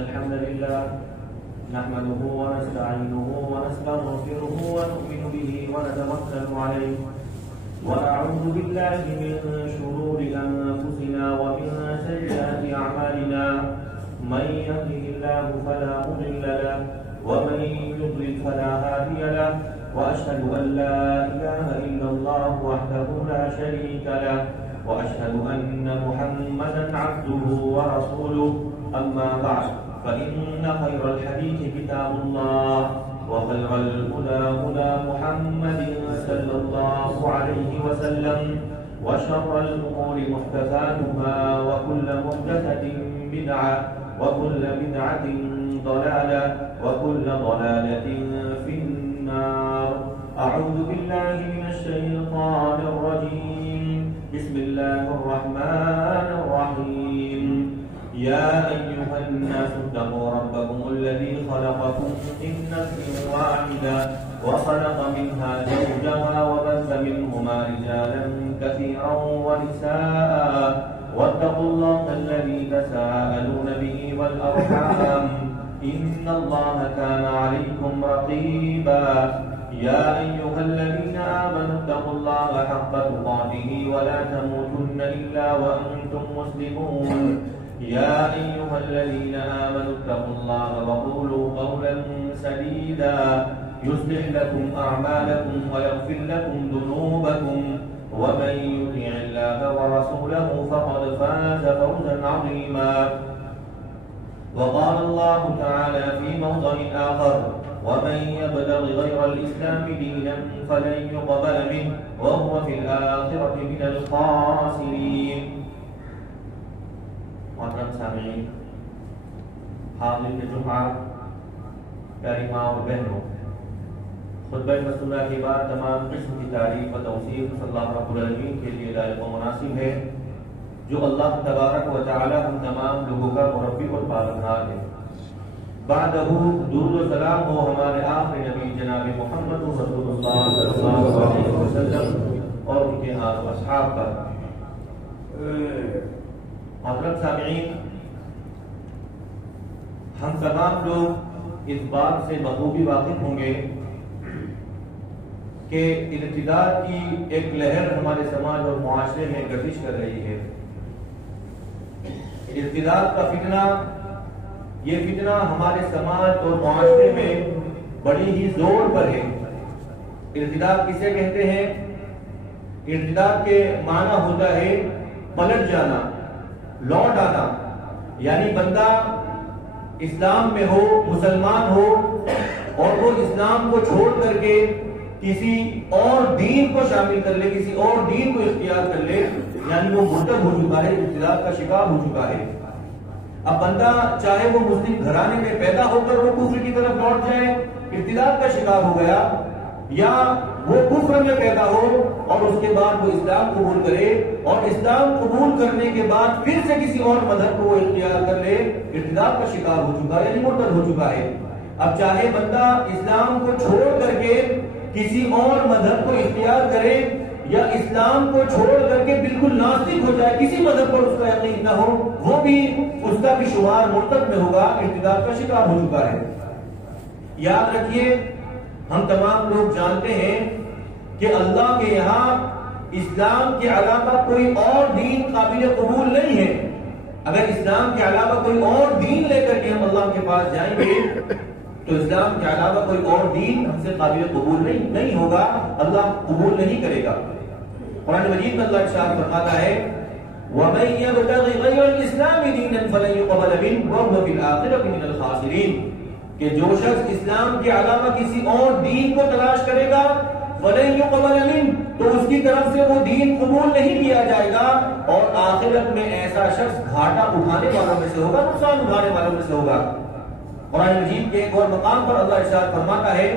الحمد لله نحمده ونستعينه ونستغفره ونؤمن به ونتوكل عليه ونعوذ بالله من شرور أنفسنا ومن سيئات أعمالنا من يهده الله فلا مضل له ومن يضلل فلا هادي له وأشهد أن لا إله إلا الله وحده لا شريك له وأشهد أن محمدا عبده ورسوله أما بعد فإن خير الحديث كتاب الله وخير الهدى هدى محمد صلى الله عليه وسلم وشر الأمور محدثاتها وكل محدثة بدعة وكل بدعة ضلالة وكل ضلالة في النار. أعوذ بالله من الشيطان الرجيم. بسم الله الرحمن الرحيم. يا أيها الناس اتقوا ربكم الذي خلقكم من نفس واحدة وخلق منها زوجها وبث منهما رجالا كثيرا ونساء واتقوا الله الذي تساءلون به والأرحام إن الله كان عليكم رقيبا. يا أيها الذين آمنوا اتقوا الله حق تقاته ولا تموتن إلا وأنتم مسلمون. يا أيها الذين آمنوا اتقوا الله وقولوا قولا سديدا يصلح لكم أعمالكم ويغفر لكم ذنوبكم ومن يطع الله ورسوله فقد فاز فوزا عظيما. وقال الله تعالى في موضع آخر ومن يبتغ غير الإسلام دينا فلن يقبل منه وهو في الآخرة من الخاسرين. محترم سامعین، حاضرین جمعہ، پیاری ماں اور بہنوں، خطبہ مسنونہ کے بعد تمام قسم کی تعریف و توصیف اللہ رب العالمین کے لیے لائق و مناسب ہے، جو اللہ تبارک و تعالی ہم تمام لوگوں کا مربی اور پالنہار ہے۔ بعدہ درود و سلام ہو ہمارے آخری نبی جناب محمد رسول اللہ صلی اللہ علیہ وسلم اور ان کے آل و اصحاب پر۔ محترم سامعین، ہم تمام لوگ اس بات سے بخوبی واقف ہوں گے کہ ارتداد کی ایک لہر ہمارے سماج اور معاشرے میں گردش کر رہی ہے۔ ارتداد کا فتنہ، یہ فتنہ ہمارے سماج اور معاشرے میں بڑی ہی زور پر ہے۔ ارتداد کسے کہتے ہیں؟ ارتداد کے معنی ہوتا ہے پلٹ جانا، لوٹ آنا، یعنی بندہ اسلام میں ہو، مسلمان ہو، اور وہ اسلام کو چھوڑ کر کے کسی اور دین کو شامل کر لے، کسی اور دین کو اختیار کر لے، یعنی وہ مرتد ہو چکا ہے، ارتداد کا شکار ہو چکا ہے۔ اب بندہ چاہے وہ مسلم گھرانے میں پیدا ہو کر وہ کفر کی طرف لوٹ جائے، ارتداد کا شکار ہو گیا، یا وہ کفر میں پیدا ہو اور اس کے بعد وہ اسلام قبول کرے اور اسلام قبول کرنے کے بعد پھر سے کسی اور مذہب کو وہ اختیار کر لے، ارتداد کا شکار ہو چکا ہے، یعنی مرتد ہو چکا ہے۔ اب چاہے بندہ اسلام کو چھوڑ کر کے کسی اور مذہب کو اختیار کرے یا اسلام کو چھوڑ کر کے بالکل ناسک ہو جائے، کسی مذہب پر اس کا یقین نہ ہو، وہ بھی اس کا بھی شمار مرتد میں ہوگا، ارتداد کا شکار ہو چکا ہے۔ یاد رکھیے، ہم تمام لوگ جانتے ہیں کہ اللہ کے یہاں اسلام کے علاوہ کوئی اور دین قابل قبول نہیں ہے۔ اگر اسلام کے علاوہ کوئی اور دین لے کر کے ہم اللہ کے پاس جائیں گے تو اسلام کے علاوہ کوئی اور دین ہم سے قابل قبول نہیں ہوگا، اللہ قبول نہیں کرے گا۔ قرآن مجید میں اللہ ارشاد فرماتا ہے وَمَن يَبْتَغِ غَيْرَ الْإِسْلَامِ دِينًا فَلَن يُقْبَلَ مِنْهُ وَهُوَ فِي الْآخِرَةِ مِنَ الْخَاسِرِينَ، کہ جو شخص اسلام کے علاوہ کسی اور دین کو تلاش کرے گا فَلَن يُقْبَلَ مِنْهُ، تو اس کی طرف سے وہ دین قبول نہیں کیا جائے گا، اور آخرت میں ایسا شخص گھاٹا اٹھانے والوں میں سے ہوگا، نقصان اٹھانے والوں میں سے ہوگا۔ قرآن مجید کے ایک اور مقام پر اللہ ارشاد فرماتا ہے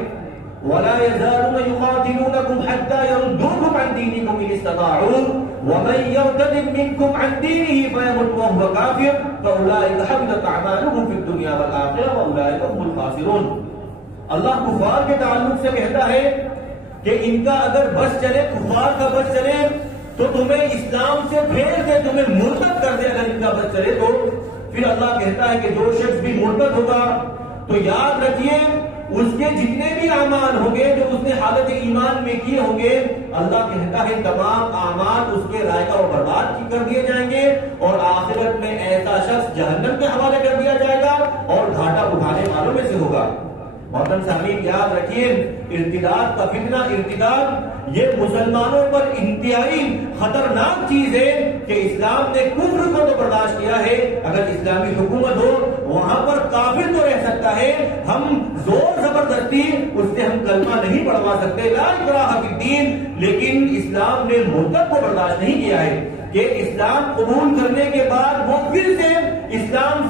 وَلَا يَزَالُونَ يُقَاتِلُونَكُمْ حَتَّى يَرُدُّوكُمْ عَنْ دِينِكُمْ إِنِ اسْتَطَاعُوا وَمَن يَرْتَدِدْ مِنكُمْ عَنْ دِينِهِ فَيَمُتْ وَهُوَ كَافِرٌ فَأُولَٰئِكَ حَبِطَتْ أَعْمَالُهُمْ فِي الدُّنْيَا وَالْآخِرَةِ وَأُولَٰئِكَ هُمُ الْخَاسِرُونَ۔ اللہ کفار کے تعلق سے کہتا ہے کہ ان کا اگر بس چلے، کفار کا بس چلے تو تمہیں اسلام سے پھیر دے، تمہیں مرتد کر دے، اگر ان کا بس چلے تو پھر اللہ کہتا ہے کہ جو شخص بھی مرتد ہوگا تو یاد رکھیے اس کے جتنے بھی اعمال ہوں گے جو اس نے حالت ایمان میں کیے ہوں گے، اللہ کہتا ہے تمام اعمال اس کے رائے کا وہ برباد کر دیے جائیں گے اور آخرت میں ایسا شخص جہنم کے حوالے کر دیا جائے گا اور گھاٹا اٹھانے والوں میں سے ہوگا۔ محترم سامعین یاد رکھیے ارتداد کا فتنہ، ارتداد یہ مسلمانوں پر انتہائی خطرناک چیز ہے کہ اسلام نے کفر کو تو برداشت کیا ہے، اگر اسلامی حکومت ہو وہاں پر کافر تو رہ سکتا ہے، ہم زور زبردستی اس سے ہم کلمہ نہیں پڑھوا سکتے، لا اکراہ فی الدین، لیکن اسلام نے مرتد کو برداشت نہیں کیا ہے کہ اسلام قبول کرنے کے بعد وہ پھر سے اسلام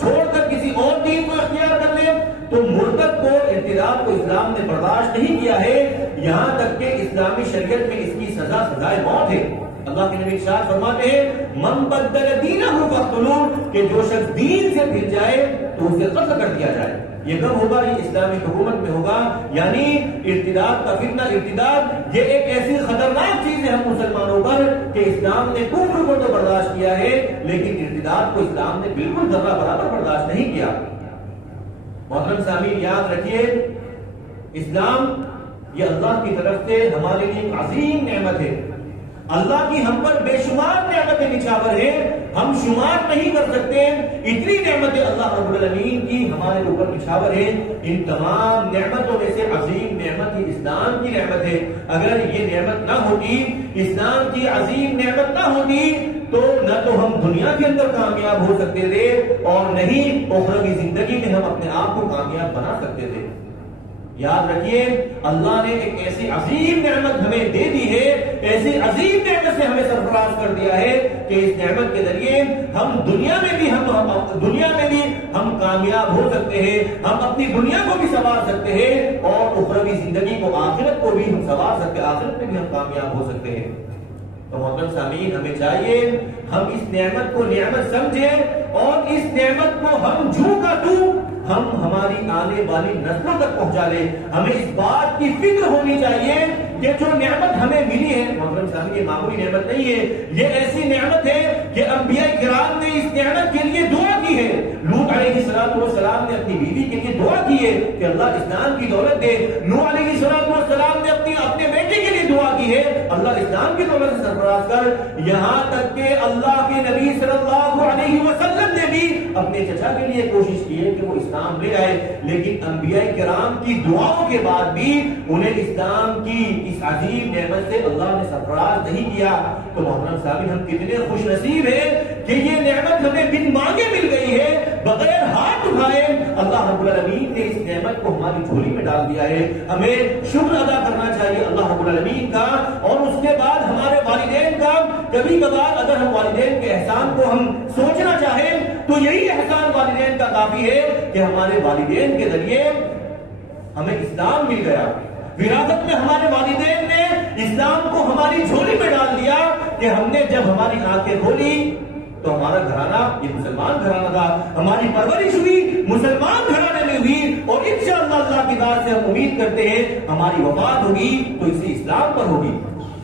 چھوڑ کر کسی اور دین کو اختیار کر لے، تو مرتد کو، ارتداد کو اسلام نے برداشت نہیں کیا ہے، یہاں تک کہ اسلامی شریعت میں اس کی سزا سزائے موت ہے۔ اللہ کے نبی ارشاد فرماتے ہیں من بدل دینہ فاقتلوہ، کہ جو شخص دین سے پھر جائے تو اسے قتل کر دیا جائے۔ یہ کب ہوگا؟ یہ اسلامی حکومت میں ہوگا۔ یعنی ارتداد کا فتنہ، ارتداد یہ ایک ایسی خطرناک چیز ہے ہم مسلمانوں پر کہ اسلام نے کفر کو تو برداشت کیا ہے لیکن ارتداد کو اسلام نے بالکل ذرہ برابر برداشت نہیں کیا۔ محترم سامعین یاد رکھیے اسلام یہ اللہ کی طرف سے ہمارے لیے ایک عظیم نعمت ہے، اللہ کی ہم پر بے شمار نعمتیں نچھاور ہیں، ہم شمار نہیں کر سکتے، اتنی نعمتیں اللہ رب العالمین کی ہمارے اوپر نچھاور ہیں۔ ان تمام نعمتوں میں سے عظیم نعمت ہی اسلام کی نعمت ہے۔ اگر یہ نعمت نہ ہوتی، اسلام کی عظیم نعمت نہ ہوتی تو نہ تو ہم دنیا کے اندر کامیاب ہو سکتے تھے اور نہیں اخروی زندگی میں ہم اپنے آپ کو کامیاب بنا سکتے تھے۔ یاد رکھیے اللہ نے ایک ایسی عظیم نعمت ہمیں دے دی ہے، ایسی عظیم نعمت سے ہمیں سرفراز کر دیا ہے کہ اس نعمت کے ذریعے ہم دنیا میں بھی ہم کامیاب ہو سکتے ہیں، ہم اپنی دنیا کو بھی سنوار سکتے ہیں اور اخروی زندگی کو، آخرت کو بھی ہم سنوار سکتے ہیں، آخرت میں بھی ہم کامیاب ہو سکتے ہیں۔ تو محترم سامعین ہمیں چاہیے ہم اس نعمت کو نعمت سمجھیں اور اس نعمت کو ہم جوں کا توں ہم ہماری آنے والی نسلوں تک پہنچا لیں۔ ہمیں اس بات کی فکر ہونی چاہیے کہ جو نعمت ہمیں ملی ہے محترم صاحب یہ معمولی نعمت نہیں ہے، یہ ایسی نعمت ہے کہ انبیاء کرام نے اس نعمت کے لیے دعا کی ہے۔ لوط علیہ السلام نے اپنی بیوی کے لیے دعا کی ہے کہ اللہ اسلام کی دولت دے، نوح علیہ السلام نے اپنے بیٹے کے لیے دعا کی ہے اللہ اسلام کی دولت سے سرفراز کر، یہاں تک کہ اللہ کے نبی صلی اللہ علیہ وسلم نے بھی اپنے چچا کے لیے کوشش کی ہے کہ وہ اسلام لے آئے، لیکن انبیاء کرام کی دعاؤں کے بعد بھی انہیں اسلام کی اس عظیم نعمت سے اللہ نے سرفراز نہیں کیا۔ تو محترم صاحب ہم کتنے خوش نصیب ہیں کہ یہ نعمت ہمیں بن مانگے مل گئی ہے، بغیر ہاتھ اٹھائے اللہ رب العالمین نے اس نعمت کو ہماری جھولی میں ڈال دیا ہے۔ ہمیں شکر ادا کرنا چاہیے اللہ رب العالمین کا، اور اس کے بعد ہمارے والدین کا۔ کبھی کبھار اگر ہم والدین کے احسان کو ہم سوچنا چاہیں تو یہی احسان والدین کا کافی ہے کہ ہمارے والدین کے ذریعے ہمیں اسلام مل گیا، وراثت میں ہمارے والدین نے اسلام کو ہماری جھولی میں ڈال دیا کہ ہم نے جب ہماری آنکھیں کھولی تو ہمارا گھرانہ یہ مسلمان گھرانہ تھا، ہماری پرورش ہوئی مسلمان گھرانے میں ہوئی، اور انشاءاللہ اللہ کی ذات سے ہم امید کرتے ہیں ہماری وفات ہوگی تو اسی اسلام پر ہوگی۔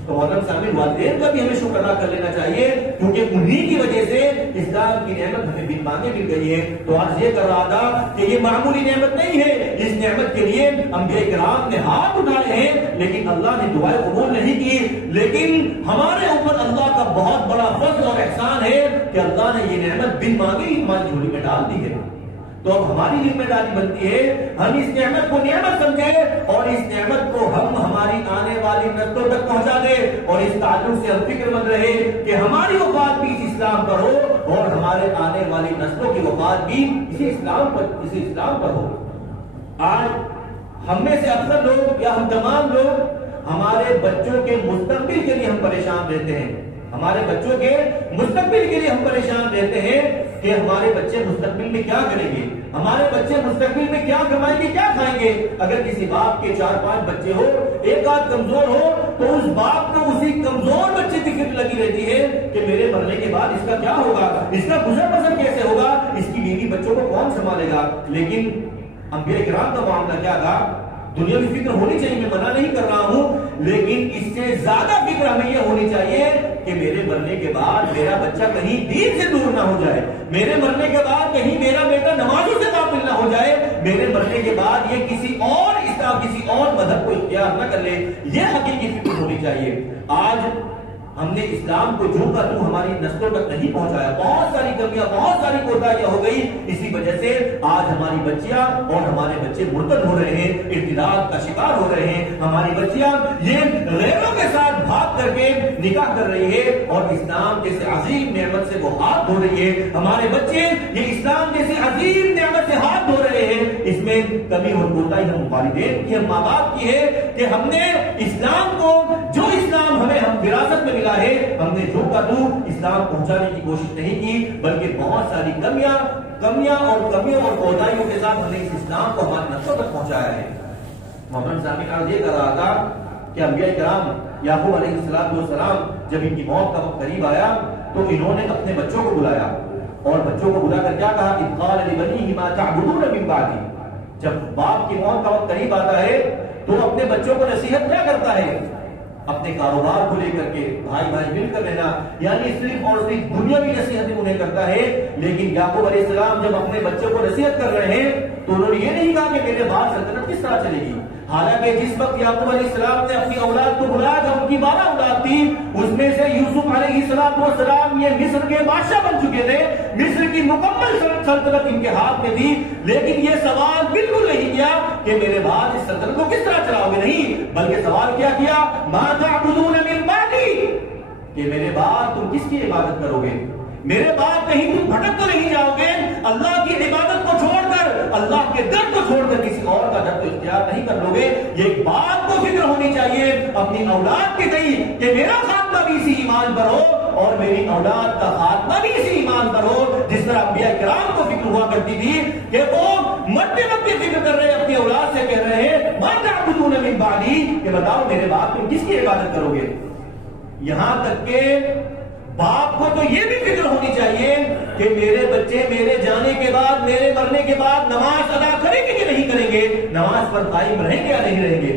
تو محترم سامعین والدین کا بھی ہمیں شکر ادا کر لینا چاہیے کیونکہ انہی کی وجہ سے اسلام کی نعمت ہمیں بن مانگے مل گئی ہے۔ تو آج یہ کر رہا تھا کہ یہ معمولی نعمت نہیں ہے، اس نعمت کے لیے انبیاء کرام نے ہاتھ اٹھائے ہیں لیکن اللہ نے دعائیں قبول نہیں کی، لیکن ہمارے اوپر اللہ کا بہت بڑا فضل اور احسان ہے کہ اللہ نے یہ نعمت بن مانگے ہی ہماری جھولی میں ڈال دی ہے۔ تو اب ہماری ذمہ داری بنتی ہے ہم اس نعمت کو نعمت سمجھیں اور اس نعمت کو ہم ہماری آنے والی نسلوں تک پہنچا دیں، اور اس تعلق سے ہم فکر مند رہے کہ ہماری وفات بھی اس اسلام پر ہو اور ہمارے آنے والی نسلوں کی وفات بھی اسی اسلام پر ہو۔ آج ہم میں سے اکثر لوگ یا ہم تمام لوگ ہمارے بچوں کے مستقبل کے لیے ہم پریشان رہتے ہیں، ہمارے بچوں کے مستقبل کے لیے ہم پریشان رہتے ہیں کہ ہمارے بچے مستقبل میں کیا کریں گے، ہمارے بچے مستقبل میں کیا کمائیں گے، کیا کھائیں گے۔ اگر کسی باپ کے 4-5 بچے ہو، ایک آدھ کمزور ہو تو اس باپ کو اسی کمزور بچے کی فکر لگی رہتی ہے کہ میرے مرنے کے بعد اس کا کیا ہوگا، اس کا گزر بسر کیسے ہوگا، اس کی بیوی بچوں کو کون سنبھالے گا۔ لیکن انبیاء کرام کا معاملہ کیا تھا؟ دنیاوی فکر ہونی چاہیے، میں منع نہیں کر رہا ہوں، لیکن اس سے زیادہ فکر ہمیں یہ ہونی چاہیے کہ میرے مرنے کے بعد میرا بچہ کہیں دین سے دور نہ ہو جائے، میرے مرنے کے بعد کہیں میرا بیٹا نمازوں سے غافل نہ ہو جائے، میرے مرنے کے بعد یہ کسی اور اسلام کسی اور مذہب کو اختیار نہ کر لے، یہ حقیقی فکر ہونی چاہیے۔ آج ہم نے اسلام کو جو کا تو ہماری نسلوں تک نہیں پہنچایا، بہت ساری کمیاں، بہت ساری کوتاہیاں ہو گئی، اسی وجہ سے آج ہماری بچیاں اور ہمارے بچے مرتد ہو رہے ہیں، ارتداد کا شکار ہو رہے ہیں، ہماری بچیاں یہ غیروں کے ساتھ بھاگ کر کے نکاح کر رہی ہے اور اسلام جیسے عظیم نعمت سے وہ ہاتھ دھو رہی ہے، ہمارے بچے یہ اسلام جیسی عظیم نعمت سے ہاتھ دھو رہے ہیں۔ اس میں کمی اور کوتاہی ہم والدین کی، ہم ماں باپ کی ہے کہ ہم نے اسلام کو، جو اسلام ہمیں ہم وراثت میں ملا ہے، ہم نے جو کا تو اسلام پہنچانے کی کوشش نہیں کی، بلکہ بہت ساری کمیاں اور کوتاہیوں کے ساتھ ہم نے اس اسلام کو ہمارے نسلوں تک پہنچایا ہے۔ محمد صاحب کا یہ کر رہا تھا کہ انبیاء کرام یعقوب علیہ السلام جب ان کی موت کا وقت قریب آیا تو انہوں نے اپنے بچوں کو بلایا اور بچوں کو بلا کر کیا کہا، اذ قال لبنیہ ما تعبدون من بعدی۔ جب باپ کی موت کا وقت قریب آتا ہے تو اپنے بچوں کو نصیحت کیا کرتا ہے، اپنے کاروبار کو لے کر کے بھائی مل کر رہنا، یعنی صرف اور صرف دنیاوی نصیحتیں انہیں کرتا ہے۔ لیکن یعقوب علیہ السلام جب اپنے بچوں کو نصیحت کر رہے ہیں تو انہوں نے یہ نہیں کہا کہ میرے بعد سلطنت کس طرح چلے گی، حالانکہ جس وقت یعقوب علیہ السلام نے اپنی اولاد کو بلایا تھا، ان کی 12 اولاد تھی، اس میں سے یوسف علیہ السلام یہ مصر کے بادشاہ بن چکے تھے، مصر کی مکمل سلطنت ان کے ہاتھ میں تھی، لیکن یہ سوال بالکل نہیں کیا کہ میرے بعد اس سلطنت کو کس طرح چلاؤ گے، نہیں، بلکہ سوال کیا ما تعبدون من بعدی، کہ میرے بعد تم کس کی عبادت کرو گے، میرے بعد کہیں تم بھٹک تو نہیں جاؤ گے، اللہ کی عبادت کو چھوڑ کر، اللہ کے در کو چھوڑ کر کسی اور کا در تو اختیار نہیں کر لو گے۔ یہ بات کو فکر ہونی چاہیے اپنی اولاد کے تئیں کہ میرا خاتمہ بھی اسی ایمان پر ہو اور میری اولاد کا خاتمہ بھی اسی ایمان پر ہو، جس طرح انبیاء کرام کو فکر ہوا کرتی تھی کہ وہ مرتے وقت فکر کر رہے ہیں، اپنی اولاد سے کہہ رہے ہیں ما تعبدون من بعدی، کہ بتاؤ میرے بعد تم کس کی عبادت کرو گے۔ یہاں تک کہ باپ کو تو یہ بھی فکر ہونی چاہیے کہ میرے بچے میرے جانے کے بعد، میرے مرنے کے بعد نماز ادا کریں گے کہ نہیں کریں گے، نماز پر قائم رہیں گے یا نہیں رہیں گے۔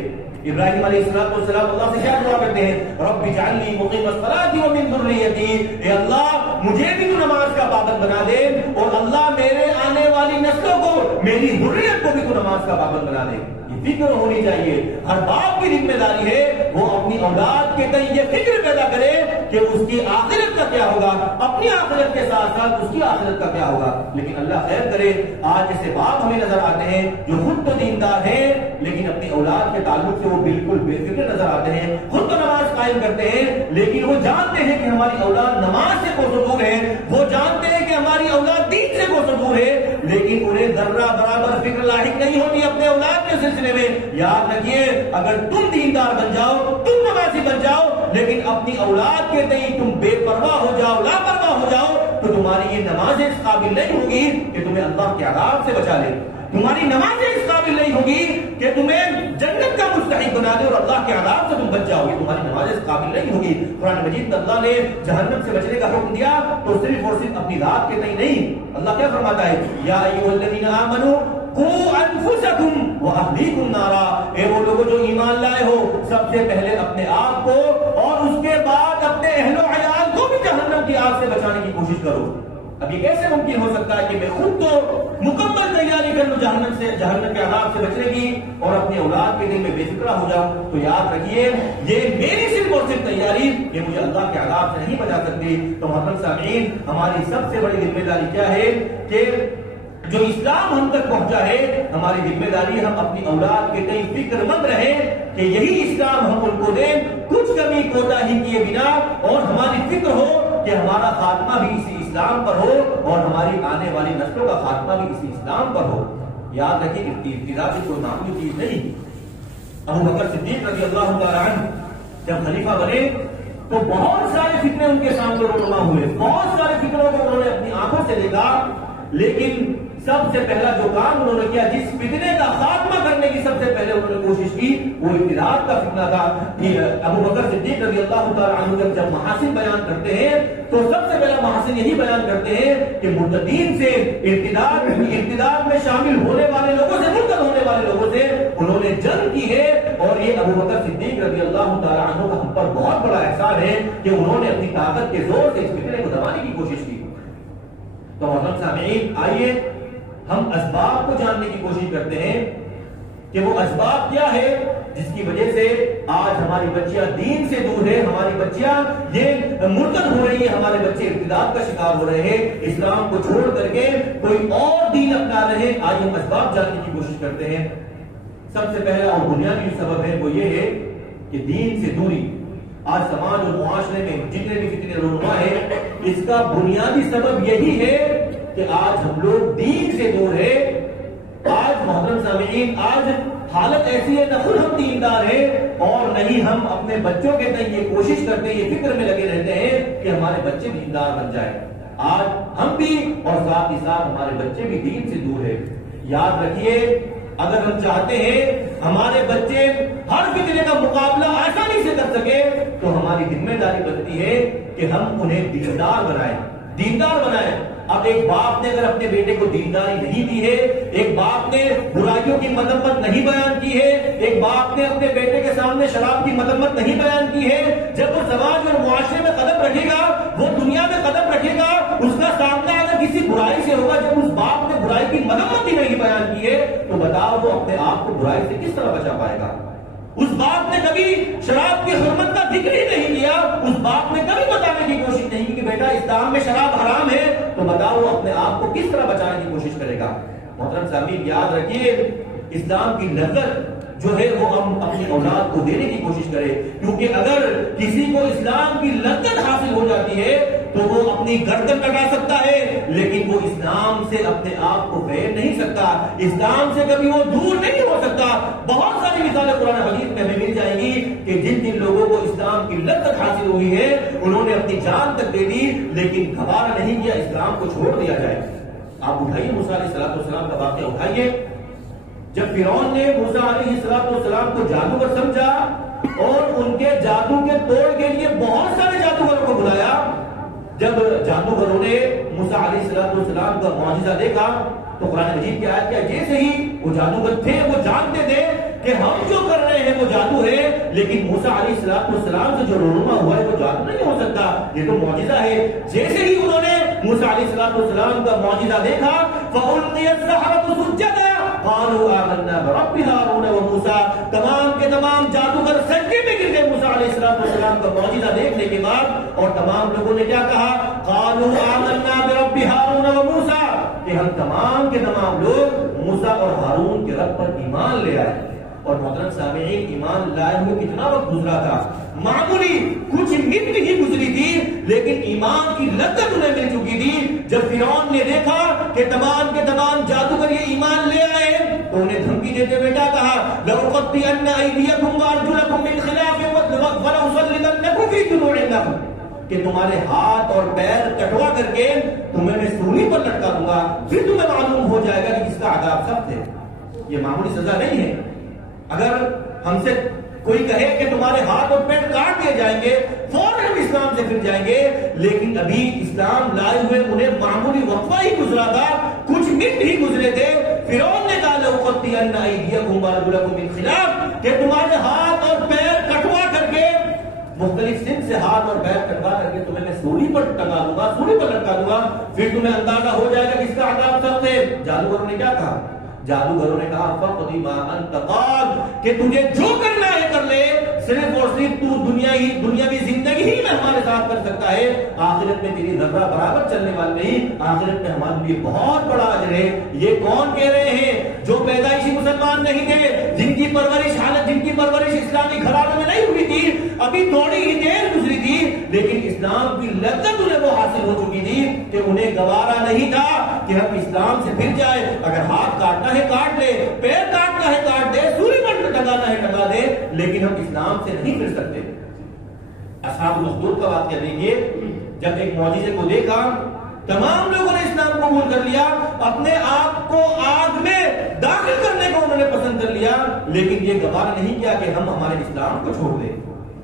ابراہیم علیہ السلام اللہ سے کیا دعا کرتے ہیں، رب اجعلنی مقیم الصلاۃ ومن ذریتی، اے اللہ مجھے بھی تو نماز کا پابند بنا دے، اور اللہ میرے آنے والی نسلوں کو، میری ذریت کو بھی تو نماز کا پابند بنا دے۔ فکر ہونی چاہیے، ہر باپ کی ذمہ داری ہے وہ اپنی اولاد کے تئیں یہ فکر پیدا کرے کہ اس کی آخرت کا کیا ہوگا، اپنی آخرت کے ساتھ ساتھ اس کی آخرت کا کیا ہوگا۔ لیکن اللہ خیر کرے، آج جیسے باپ ہمیں نظر آتے ہیں جو خود تو دیندار ہیں لیکن اپنی اولاد کے تعلق سے وہ بالکل بے فکر نظر آتے ہیں، خود تو نماز قائم کرتے ہیں لیکن وہ جانتے ہیں کہ ہماری اولاد نماز سے کوسوں دور ہے، وہ جانتے ہیں کہ ہماری اولاد دین سے کوسوں دور ہے، لیکن انہیں ذرہ برابر فکر لاحق نہیں ہوتی اپنے اولاد کے سلسلے میں۔ یاد رکھیے، اگر تم دیندار بن جاؤ، تم نمازی بن جاؤ، لیکن اپنی اولاد کے تئیں تم بے پرواہ ہو جاؤ، لاپرواہ ہو جاؤ، تو تمہاری یہ نمازیں اس قابل نہیں ہوگی کہ تمہیں اللہ کے عذاب سے بچا لے، تمہاری نمازیں اس قابل نہیں ہوگی کہ تمہیں جنت کا مستحق بنا دے اور اللہ کے عذاب سے تم بچ جاؤ گے، تمہاری نمازیں اس قابل نہیں ہوگی۔ قرآن مجید میں اللہ نے جہنم سے بچنے کا حکم دیا تو صرف اور صرف اپنی ذات کے تئیں نہیں، اللہ کیا فرماتا ہے، یا ایھا الذین آمنوا قوا انفسکم واہلیکم نارا، اے وہ لوگوں جو ایمان لائے ہو، سب سے پہلے اپنے آپ کو اور اس کے بعد اپنے اہل و عیال کو بھی جہنم کی آگ سے بچانے کی کوشش کرو۔ اب یہ کیسے ممکن ہو سکتا ہے کہ میں خود تو مکمل تیاری کر لوں جہنم کے عذاب سے بچنے کی اور اپنی اولاد کے دل میں بے فکرہ ہو جاؤں؟ تو یاد رکھیے یہ میری صرف اور صرف تیاری یہ مجھے اللہ کے عذاب سے نہیں بچا سکتی۔ تو محترم سامعین، ہماری سب سے بڑی ذمہ داری کیا ہے کہ جو اسلام ہم تک پہنچا ہے، ہماری ذمہ داری ہم اپنی اولاد کے تئیں فکر مند رہیں کہ یہی اسلام ہم ان کو دیں، کچھ کمی کوتاہی کیے بنا، اور ہماری فکر ہو کہ ہمارا خاتمہ بھی اسی اسلام پر ہو اور ہماری آنے والی نسلوں کا خاتمہ بھی اسی اسلام پر ہو۔ یاد رکھیں کہ ابتدا کی کوئی معمولی چیز نہیں۔ ابو بکر صدیق رضی اللہ تعالیٰ عنہ جب خلیفہ بنے تو بہت سارے فتنے ان کے سامنے رونما ہوئے، بہت سارے فتنوں کو انہوں نے اپنی آنکھوں سے دیکھا، لیکن سب سے پہلا جو کام انہوں نے کیا، جس فتنے کا خاتمہ کرنے کی سب سے پہلے انہوں نے کوشش کی، وہ ارتداد کا فتنہ تھا۔ ابو بکر صدیق رضی اللہ تعالیٰ عنہ جب محاسن بیان کرتے ہیں تو سب سے پہلا محاسن یہی بیان کرتے ہیں کہ مرتدین سے، ارتداد میں شامل ہونے والے لوگوں سے، مرتد ہونے والے لوگوں سے انہوں نے جنگ کی ہے، اور یہ ابو بکر صدیق رضی اللہ تعالیٰ عنہ کا ہم پر بہت بڑا احسان مثال ہے کہ انہوں نے اپنی طاقت کے زور سے اس فتنے کو دبانے کی کوشش کی. تو محترم سامعین، آئیے ہم اسباب کو جاننے کی کوشش کرتے ہیں کہ وہ اسباب کیا ہے جس کی وجہ سے آج ہماری بچیاں دین سے دور ہے، ہماری بچیاں یہ مرتد ہو رہی ہیں، ہمارے بچے ارتداد کا شکار ہو رہے ہیں، اسلام کو چھوڑ کر کے کوئی اور دین اپنا رہے ہیں. آج ہم اسباب جاننے کی کوشش کرتے ہیں. سب سے پہلا اور بنیادی سبب ہے وہ یہ ہے کہ دین سے دوری. آج سماج اور معاشرے میں جتنے بھی فتنے رونما ہیں، اس کا بنیادی سبب یہی ہے کہ آج ہم لوگ دین سے دور ہیں. آج محترم سامعین، آج حالت ایسی ہے، نہ خود ہم دیندار ہیں اور نہ ہی ہم اپنے بچوں کے تئیں یہ کوشش کرتے ہیں، یہ فکر میں لگے رہتے ہیں کہ ہمارے بچے دیندار بن جائیں. آج ہم بھی اور ساتھ ہی ساتھ ہمارے بچے بھی دین سے دور ہیں. یاد رکھیے، اگر ہم چاہتے ہیں ہمارے بچے ہر فتنے کا مقابلہ آسانی سے کر سکے تو ہماری ذمہ داری بنتی ہے کہ ہم انہیں دیندار بنائیں. اب ایک باپ نے اگر اپنے بیٹے کو دینداری نہیں دی ہے، ایک باپ نے برائیوں کی مذمت نہیں بیان کی ہے، ایک باپ نے اپنے بیٹے کے سامنے شراب کی مذمت نہیں بیان کی ہے، جب وہ سماج اور معاشرے میں قدم رکھے گا، وہ دنیا میں قدم رکھے گا، اس کا سامنا اگر کسی برائی سے ہوگا، جب اس باپ نے برائی کی مذمت ہی نہیں بیان کی ہے تو بتاؤ وہ اپنے آپ کو برائی سے کس طرح بچا پائے گا؟ اس باپ نے کبھی شراب کی حرمت کا ذکر ہی نہیں کیا، اس باپ نے کبھی بتانے کی کوشش نہیں کی کہ بیٹا اسلام میں شراب حرام ہے، تو بتاؤ وہ اپنے آپ کو کس طرح بچانے کی کوشش کرے گا؟ محترم سامعین، یاد رکھیے، اسلام کی لذت جو ہے وہ ہم اپنی اولاد کو دینے کی کوشش کریں، کیونکہ اگر کسی کو اسلام کی لذت حاصل ہو جاتی ہے تو وہ اپنی گردن کٹا سکتا ہے، لیکن وہ اسلام سے اپنے آپ کو پھیر نہیں سکتا، اسلام سے کبھی وہ دور نہیں ہو سکتا. بہت ساری مثالیں قرآن حدیث میں ہمیں مل جائیں گی کہ جن لوگوں کو اسلام کی لذت حاصل ہوئی ہے انہوں نے اپنی جان تک دے دی لیکن گوارا نہیں کیا اسلام کو چھوڑ دیا جائے. آپ اٹھائیے موسیٰ علیہ السلام کا واقعہ اٹھائیے. جب فرعون نے موسیٰ علیہ السلام کو جادوگر سمجھا اور ان کے جادو کے توڑ کے لیے بہت سارے جادوگروں کو بلایا، جب جادوگروں نے موسیٰ علیہ السلام کا معجزہ دیکھا تو قرآن مجید کی آیت کیا، جیسے ہی وہ جادوگر تھے وہ جانتے تھے کہ ہم جو کر رہے ہیں وہ جادو ہے، لیکن موسیٰ علیہ السلام سے جو رونما ہوا ہے وہ جادو نہیں ہو سکتا، یہ تو معجزہ ہے. جیسے ہی انہوں نے موسیٰ علیہ السلام کا معجزہ دیکھا فَأُلْقِيَ السَّحَرَةُ سُجَّدًا قَالُوا آمَنَّا بِرَبِّ ہارون وموسیٰ. تمام کے تمام جادوگر سجدے میں گر گئے موسیٰ علیہ السلام کا معجزہ دیکھنے کے بعد، اور تمام لوگوں نے کیا کہا؟ قَالُوا آمَنَّا بِرَبِّ ہارون وموسیٰ، کہ ہم تمام کے تمام لوگ موسیٰ اور ہارون کے رب پر ایمان لے آئے. اور محترم سامعین، ایمان لائے ہوئے کتنا وقت گزرا تھا؟ معمولی کچھ منٹ ہی گزری تھی، لیکن ایمان کی لذت انہیں مل چکی تھی. جب فرعون نے دیکھا کہ تمام کے تمام جادوگر یہ ایمان لے آئے تو انہیں دھمکی دیتے ہوئے کیا کہا؟ لَأُقَطِّعَنَّ أَيْدِيَكُمْ وَأَرْجُلَكُمْ مِنْ خِلَافٍ وَلَأُصَلِّبَنَّكُمْ فِي جُذُوعِ النَّخْلِ، کہ تمہارے ہاتھ اور پیر کٹوا کر کے تمہیں میں سولی پر لٹکا دوں گا، پھر تمہیں معلوم ہو جائے گا کہ کس کا عذاب سخت ہے. یہ معمولی سزا نہیں ہے. اگر ہم سے کوئی کہے کہ تمہارے ہاتھ اور پیر کاٹ دیے جائیں گے فوراً ہم اسلام سے پھر جائیں گے، لیکن ابھی اسلام لائے ہوئے انہیں معمولی وقفہ ہی گزرا تھا، کچھ منٹ ہی گزرے تھے. فرعون نے کہا لَأُقَطِّعَنَّ أَيْدِيَكُمْ وَأَرْجُلَكُمْ مِنْ خِلَافٍ، کہ تمہارے ہاتھ اور پیر کٹوا کر کے مختلف سن سے ہاتھ اور پیر کٹوا کر کے تمہیں میں سولی پر ٹنگا دوں گا، سولی پر لٹکا دوں گا، پھر تمہیں اندازہ ہو جائے گا کس کا عذاب سخت ہے. جادوگروں نے کیا کہا؟ جادوگروں نے کہا فَقْضِ مَا أَنْتَ قَاضٍ، کہ تجھے جو کرنا ہے کر لے، صرف اور صرف تو دنیاوی زندگی ہی میں ہمارے ساتھ کر سکتا ہے، آخرت میں تیری ذرہ برابر چلنے والی نہیں، آخرت میں ہمارے لیے بہت بڑا اجر ہے. یہ کون کہہ رہے ہیں؟ جو پیدائشی مسلمان نہیں تھے، جن کی پرورش اسلامی گھرانوں میں نہیں ہوئی تھی، ابھی تھوڑی ہی دیر گزری تھی لیکن اسلام کی لذت انہیں وہ حاصل ہو چکی تھی کہ انہیں گوارا نہیں تھا کہ ہم اسلام سے پھر جائے. اگر ہاتھ کاٹنا ہے کاٹ لے، پیر کاٹنا ہے کاٹ دے، سولی پر ٹنگانا ہے ٹنگا دے، لیکن ہم اسلام سے نہیں پھر سکتے. اصحاب الاخدود کا واقعہ دیکھیے، جب ایک معجزے کو دیکھا تمام لوگوں نے اسلام قبول کر لیا، اپنے آپ کو آگ میں داخل کرنے کو انہوں نے پسند کر لیا، لیکن یہ گوارا نہیں کیا کہ ہم ہمارے اسلام کو چھوڑ دیں.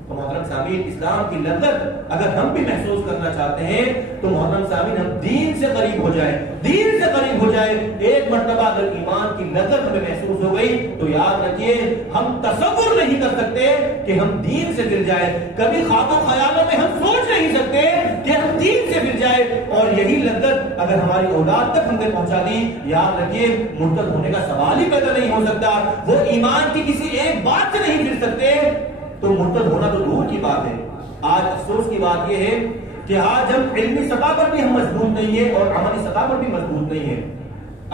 تو محترم سامعین، اسلام کی لذت اگر ہم بھی محسوس کرنا چاہتے ہیں تو محترم سامعین ہم دین سے قریب ہو جائیں، دین سے قریب ہو جائیں۔ ایک مرتبہ اگر ایمان کی لذت ہمیں محسوس ہو گئی تو یاد رکھیے ہم تصور نہیں کر سکتے کہ ہم دین سے گر جائیں، کبھی خواب و خیالوں میں ہم سوچ نہیں سکتے کہ ہم دین سے گر جائیں۔ اور یہی لذت اگر ہماری اولاد تک ہم نے پہنچا دی، یاد رکھیے مرتد ہونے کا سوال ہی پیدا نہیں ہو سکتا، وہ ایمان کی کسی ایک بات سے نہیں گر سکتے تو مرتد ہونا تو دور کی بات ہے۔ آج افسوس کی بات یہ ہے کہ آج ہم علمی سطح پر بھی ہم مضبوط نہیں ہیں اور عملی سطح پر بھی مضبوط نہیں ہیں۔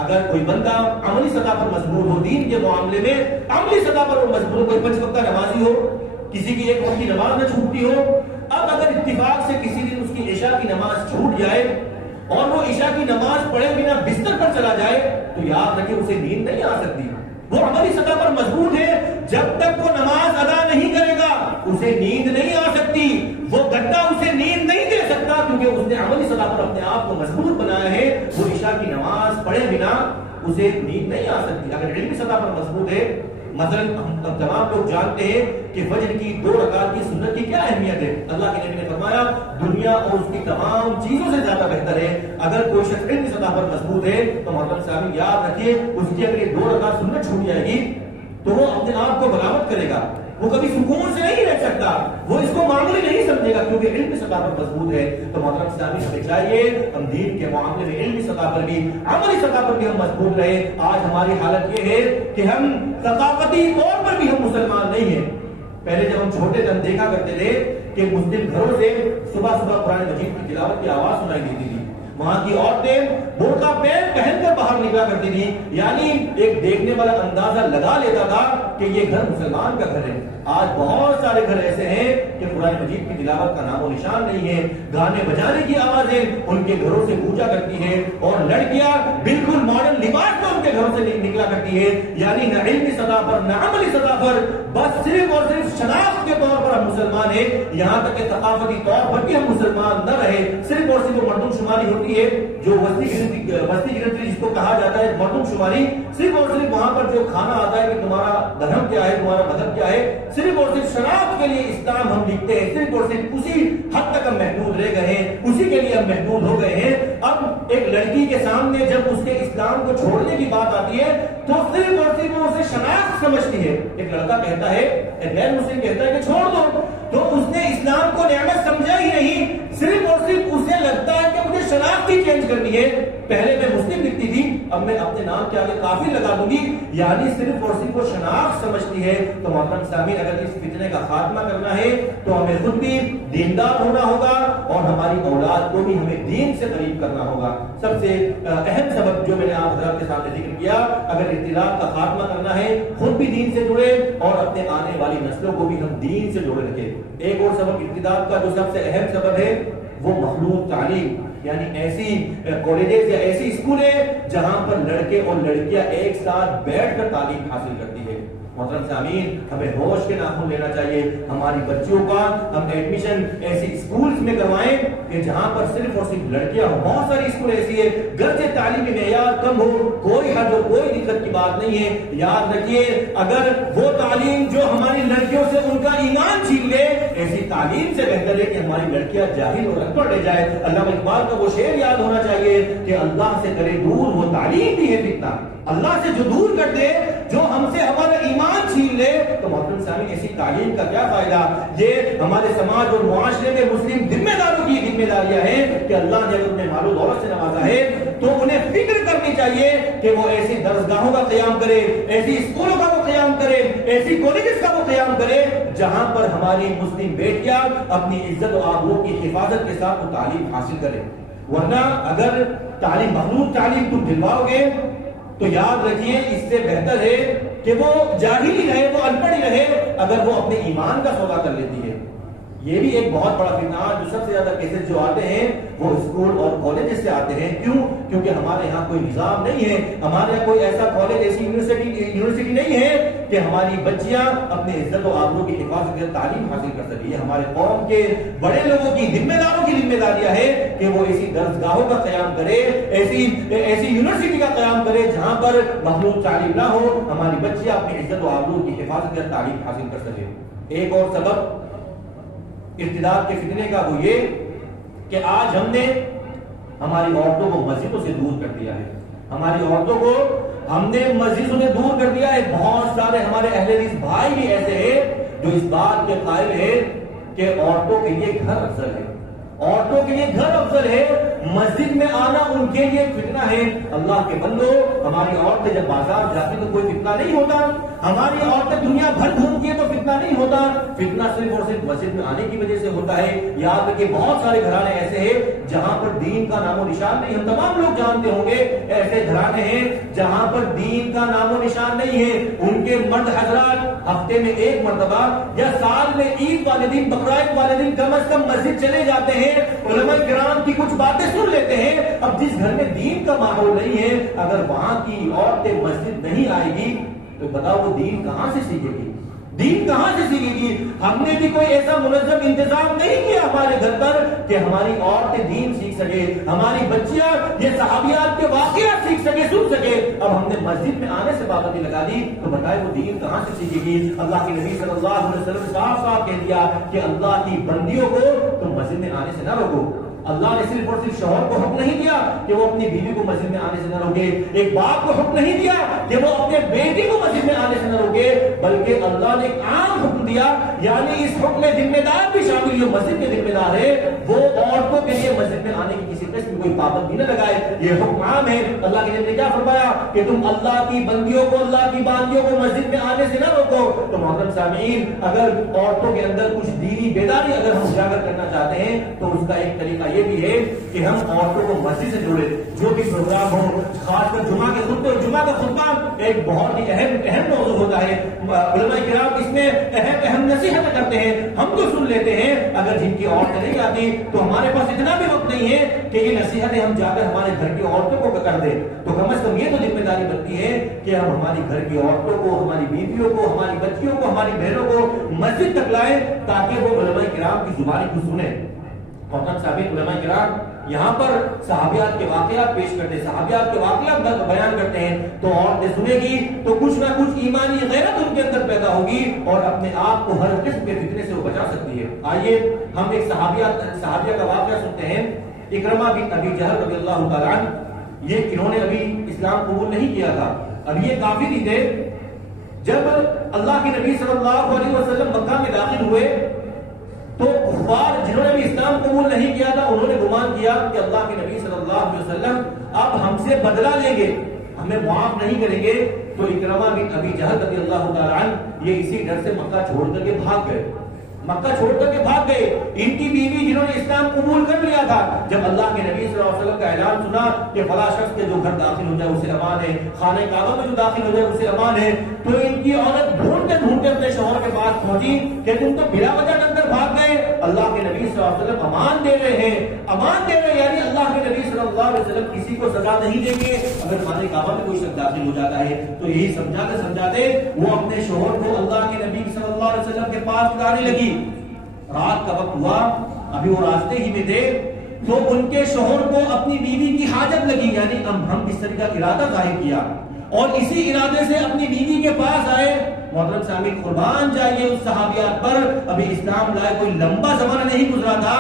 اگر کوئی بندہ عملی سطح پر مضبوط ہو دین کے معاملے میں، عملی سطح پر وہ مضبوط، کوئی 5 وقتہ نمازی ہو، کسی کی ایک وقت کی نماز نہ چھوٹتی ہو، اب اگر اتفاق سے کسی دن اس کی عشاء کی نماز چھوٹ جائے اور وہ عشاء کی نماز پڑھے بنا بستر پر چلا جائے تو یاد رکھے اسے نیند نہیں آ سکتی۔ وہ عملی سطح پر مضبوط ہے، جب تک وہ نماز ادا نہیں کرے گا اسے نیند نہیں آ سکتی، وہ گڈھا اسے نیند نہیں دے سکتا، کیونکہ اس نے عملی سطح پر اپنے آپ کو مضبوط بنایا ہے۔ وہ عشاء کی نماز پڑھے بنا اسے نیند نہیں آ سکتی۔ اگر علمی سطح پر مضبوط ہے، مثلا ہم تمام لوگ جانتے ہیں کہ فجر کی 2 رکعت کی سنت کی کیا اہمیت ہے۔ اللہ کے نبی نے فرمایا دنیا اور اس کی تمام چیزوں سے زیادہ بہتر ہے۔ اگر کوئی شخص علمی سطح پر مضبوط ہے تو محترم صاحب یاد رکھیے اس کی اگر یہ 2 رکعت سنت چھوٹ جائے گی تو وہ اپنے آپ کو ملامت کرے گا، وہ کبھی سکون سے نہیں رہ سکتا، وہ اس کو معمولی نہیں سمجھے گا کیونکہ علمی سطح پر مضبوط ہے۔ تو محترم صاحب ہمیں چاہیے ہم دین کے معاملے میں علمی سطح پر بھی عملی سطح پر بھی ہم مضبوط رہے۔ آج ہماری حالت یہ ہے کہ ہم ثقافتی طور پر بھی ہم مسلمان نہیں ہیں۔ پہلے جب ہم چھوٹے تھے ہم دیکھا کرتے تھے کہ مسلم گھروں سے صبح صبح قرآن مجید کی تلاوت کی آواز سنائی دیتی تھی، وہاں کی عورتیں برقع پہن کر باہر نکلا کرتی تھی، یعنی ایک دیکھنے والا اندازہ لگا لیتا تھا کہ یہ گھر مسلمان کا گھر ہے۔ آج بہت سارے گھر ایسے ہیں کہ قرآن مجید کی تلاوت کا نام و نشان نہیں ہے، گانے بجانے کی آوازیں ان کے گھروں سے گونجا کرتی ہیں اور لڑکیاں بالکل ماڈرن لباس میں ان کے گھروں سے نکلا کرتی ہے، یعنی نہ علمی سطح پر نہ عملی سطح پر، بس صرف اور صرف شناخت کے طور پر ہم مسلمان ہیں، یہاں تک کہ ثقافتی طور پر بھی ہم مسلمان نہ رہے۔ صرف اور صرف مردم شماری ہوتی ہے جو وسطی گنتی جس کو کہا جاتا ہے مردم شماری، صرف اور صرف وہاں پر جو کھانا آتا ہے کہ تمہارا دھرم کیا ہے، تمہارا مذہب کیا ہے، صرف اور صرف شناخت کے لیے اسلام ہم لکھتے ہیں، صرف اور صرف اسی حد تک ہم محدود رہ گئے ہیں، اسی کے لیے ہم محدود ہو گئے ہیں۔ اب ایک لڑکی کے سامنے جب اس کے اسلام کو چھوڑنے کی بات آتی ہے تو صرف اور صرف وہ اسے شناخت سمجھتی ہے۔ ایک لڑکا کہتا ہے، ایک غیر مسلم کہتا ہے کہ چھوڑ دو، تو اس نے اسلام کو نعمت سمجھا ہی نہیں، صرف اور صرف اسے لگتا ہے کہ مجھے شناخت ہی چینج کرنی ہے، پہلے میں مسلم لکھتی تھی اب میں اپنے نام کے آگے کافر لگا دوں گی، یعنی صرف اور صرف وہ شناخت سمجھتی ہے۔ تو محترم سامعین اگر اس فتنے کا خاتمہ کرنا ہے تو ہمیں خود بھی دیندار ہونا ہوگا اور ہماری اولاد کو بھی ہمیں دین سے قریب کرنا ہوگا۔ سب سے اہم سبب جو میں نے آپ حضرات کے سامنے ذکر کیا، اگر اختلاف کا خاتمہ کرنا ہے خود بھی دین سے جڑے اور اپنے آنے والی نسلوں کو بھی ہم دین سے جوڑے رکھیں۔ ایک اور سبب اختلاف کا جو سب سے اہم سبب ہے وہ مخلوط تعلیم، یعنی ایسی کالجز یا ایسی اسکولیں جہاں پر لڑکے اور لڑکیاں ایک ساتھ بیٹھ کر تعلیم حاصل کرتی ہے۔ محترم سامعین ہمیں ہوش کے ناخن لینا چاہیے، ہماری بچیوں کا ہم ایڈمیشن ایسی اسکولز میں کروائیں کہ جہاں پر صرف اور صرف لڑکیاں ہوں۔ بہت ساری اسکول ایسی ہے گرچہ تعلیمی معیار کم ہو، کوئی حد اور کوئی دقت کی بات نہیں ہے، یاد رکھیے اگر وہ تعلیم جو ہماری لڑکیوں سے ان کا ایمان چھین لے، ایسی تعلیم سے بہتر ہے کہ ہماری لڑکیاں جاہل اور ان پڑھ رہ جائے۔ علامہ اقبال کا وہ شعر یاد ہونا چاہیے کہ اللہ سے کرے دور وہ تعلیم بھی ہے فتنہ، اللہ سے جو دور کر دے، جو ہم سے ہمارا ایمان چھین لے، تو محترم سامعین ایسی تعلیم کا کیا فائدہ؟ یہ ہمارے سماج اور معاشرے میں مسلم ذمہ داروں کی ذمہ داریاں ہیں کہ اللہ نے اپنے مال و دولت سے نوازا ہے تو انہیں فکر کرنی چاہیے کہ وہ ایسی درسگاہوں کا قیام کرے، ایسی اسکولوں کا وہ قیام کرے، ایسی کالجز کا وہ قیام کرے جہاں پر ہماری مسلم بیٹیاں اپنی عزت و آبرو کی حفاظت کے ساتھ وہ تعلیم حاصل کرے۔ ورنہ اگر تعلیم مخلوط تعلیم تم دلواؤ گے تو یاد رکھیے اس سے بہتر ہے کہ وہ جاہل ہی رہے، وہ ان پڑھ ہی رہے اگر وہ اپنے ایمان کا سودا کر لیتی ہے۔ یہ بھی ایک بہت بڑا فتنہ جو سب سے زیادہ کیسز جو آتے ہیں وہ اسکول اور کالجز سے آتے ہیں۔ کیوں؟ کیونکہ ہمارے یہاں کوئی نظام نہیں ہے، ہمارے یہاں کوئی ایسا کالج ایسی یونیورسٹی نہیں ہے کہ ہماری بچیاں اپنے عزت و آبرو کی حفاظت کے تعلیم حاصل کر سکیں۔ ہمارے قوم کے بڑے لوگوں کی ذمہ داروں کی ذمہ داریاں ہے کہ وہ ایسی درسگاہوں کا قیام کرے، ایسی یونیورسٹی کا قیام کرے جہاں پر مخلوط تعلیم نہ ہو، ہماری بچیاں اپنی عزت و آبرو کی حفاظت کے تعلیم حاصل کر سکیں۔ ایک اور سبب ارتداد کے فتنے کا وہ یہ کہ آج ہم نے ہماری عورتوں کو مسجدوں سے دور کر دیا ہے. ہماری عورتوں کو ہم نے مسجدوں سے دور کر دیا ہے. بہت سارے ہمارے اہل حدیث بھائی بھی ایسے ہیں جو اس بات کے قائل ہیں کہ عورتوں کے لیے گھر افضل ہے, عورتوں کے لیے گھر افضل ہے, مسجد میں آنا ان کے لیے فتنہ ہے. اللہ کے بندو, ہماری عورتیں جب بازار جاتی تو کوئی فتنہ نہیں ہوتا, ہماری عورتیں دنیا بھر گھومتی ہے تو فتنہ نہیں ہوتا. فتنہ صرف اور صرف مسجد میں آنے کی وجہ سے ہوتا ہے. یاد رکھیے بہت سارے گھرانے ایسے ہیں جہاں پر دین کا نام و نشان نہیں. ہم تمام لوگ جانتے ہوں گے ایسے گھرانے ہیں جہاں پر دین کا نام و نشان نہیں ہے. ان کے مرد حضرات ہفتے میں ایک مرتبہ یا سال میں عید والے دن, بقرعید والے دن کم از کم مسجد چلے جاتے ہیں, علماء کرام کی کچھ باتیں سن لیتے ہیں. اب جس گھر میں دین کا ماحول نہیں ہے, اگر وہاں کی عورتیں مسجد نہیں آئے گی تو بتاؤ وہ دین کہاں سے سیکھے گی, دین کہاں سے سیکھے گی. ہم نے بھی کوئی ایسا منظم انتظام نہیں کیا ہمارے گھر پر کہ ہماری عورتیں دین سیکھ سکے, ہماری بچیاں یہ صحابیات کے واقعات سیکھ سکے, سن سکے. اب ہم نے مسجد میں آنے سے پابندی لگا دی تو بتائے وہ دین کہاں سے سیکھے گی. اللہ کے نبی صلی اللہ علیہ وسلم صاف صاف کہہ دیا کہ اللہ کی بندیوں کو تم مسجد میں آنے سے نہ روکو. اللہ نے صرف اور صرف شوہر کو حکم نہیں دیا کہ وہ اپنی بیوی کو مسجد میں آنے سے نہ روکے, ایک باپ کو حکم نہیں دیا کہ وہ اپنے بیٹی کو مسجد میں آنے سے نہ روکے, بلکہ اللہ نے ایک عام حکم دیا. یعنی اس حکم میں ذمہ دار بھی شامل, جو مسجد کے ذمہ دار ہے وہ عورتوں کے لیے مسجد میں آنے کی کسی قسم کی کوئی پابندی نہ لگائے. یہ حکم عام ہے. اللہ کے نبی نے کیا فرمایا کہ تم اللہ کی بندیوں کو, اللہ کی باندیوں کو مسجد میں آنے سے نہ روکو. تو محترم سامعین, اگر عورتوں کے اندر کچھ دینی بیداری اگر ہم اجاگر کرنا چاہتے ہیں تو اس کا ایک طریقہ یہ بھی ہے کہ ہم عورتوں کو مسجد سے جوڑے. جو بھی پروگرام ہو, خاص کر جمعہ کے خطبے, جمعہ کا خطبہ ایک بہت ہی اہم موضوع ہوتا ہے. علماء کرام اس میں اہم نصیحت کرتے ہیں, ہم تو سن لیتے ہیں. اگر جن کی عورتیں نہیں آتی تو ہمارے پاس اتنا بھی وقت نہیں ہے کہ یہ نصیحتیں ہم جا کر ہمارے گھر کی عورتوں کو کر دیں. تو کم از کم یہ تو ذمہ داری بنتی ہے کہ ہم ہماری گھر کی عورتوں کو, ہماری بیویوں کو, ہماری بچیوں کو, ہماری بہنوں کو مسجد تک لائیں تاکہ وہ علماء کرام کی زبانی کو سنیں. محترم صاحب, علماء کرام یہاں پر صحابیات کے واقعات پیش کرتے ہیں, صحابیات کے واقعات بیان کرتے ہیں, تو عورتیں سنے گی تو کچھ نہ کچھ ایمانی غیرت ان کے اندر پیدا ہوگی اور اپنے آپ کو ہر قسم کے فتنے سے وہ بچا سکتی ہے. آئیے ہم ایک صحابیہ کا واقعہ سنتے ہیں. اکرمہ بن ابی جہل رضی اللہ تعالیٰ عنہ, یہ انہوں نے ابھی اسلام قبول نہیں کیا تھا, اب یہ کافر ہی تھے. جب اللہ کے نبی صلی اللہ علیہ وسلم مکہ میں داخل ہوئے تو کفار جنہوں نے بھی اسلام قبول نہیں کیا تھا انہوں نے گمان کیا کہ اللہ کے نبی صلی اللہ علیہ وسلم اب ہم سے بدلہ لیں گے, ہمیں معاف نہیں کریں گے. تو اکرمہ بن ابی جہل رضی اللہ تعالیٰ عنہ یہ اسی ڈر سے مکہ چھوڑ کر کے بھاگ گئے, مکہ چھوڑ کر کے بھاگ گئے. ان کی بیوی جنہوں نے اسلام قبول کر لیا تھا, جب اللہ کے نبی صلی اللہ علیہ وسلم کا اعلان سنا کہ فلاں شخص کے جو گھر داخل ہو جائے اسے امان ہے, خانہ کعبہ میں جو داخل ہو جائے اسے امان ہے, تو ان کی عورت ڈھونڈتے ڈھونڈتے اپنے شوہر کے پاس پہنچی کہ تم تو بلا وجہ اندر بھاگ گئے, اللہ کے نبی صلی اللہ علیہ وسلم امان دے رہے ہیں, امان دے رہے ہیں. یعنی اللہ کے نبی صلی اللہ علیہ وسلم کسی کو سزا نہیں دیں گے اگر خانہ کعبہ میں کوئی شخص داخل ہو جاتا ہے. تو یہی سمجھاتے وہ اپنے شوہر کو اللہ کے نبی صلی اللہ علیہ وسلم کے پاس لانے لگی. رات کا وقت ہوا, ابھی وہ راستے ہی میں تھے, تو ان کے شوہر کو اپنی بیوی کی حاجت لگی. یعنی ہم اس طرح کا ارادہ ظاہر کیا اور اسی ارادے سے اپنی بیوی کے پاس آئے. محترم سامعین, قربان جائیے اس صحابیات پر, ابھی اسلام لائے کوئی لمبا زمانہ نہیں گزرا تھا,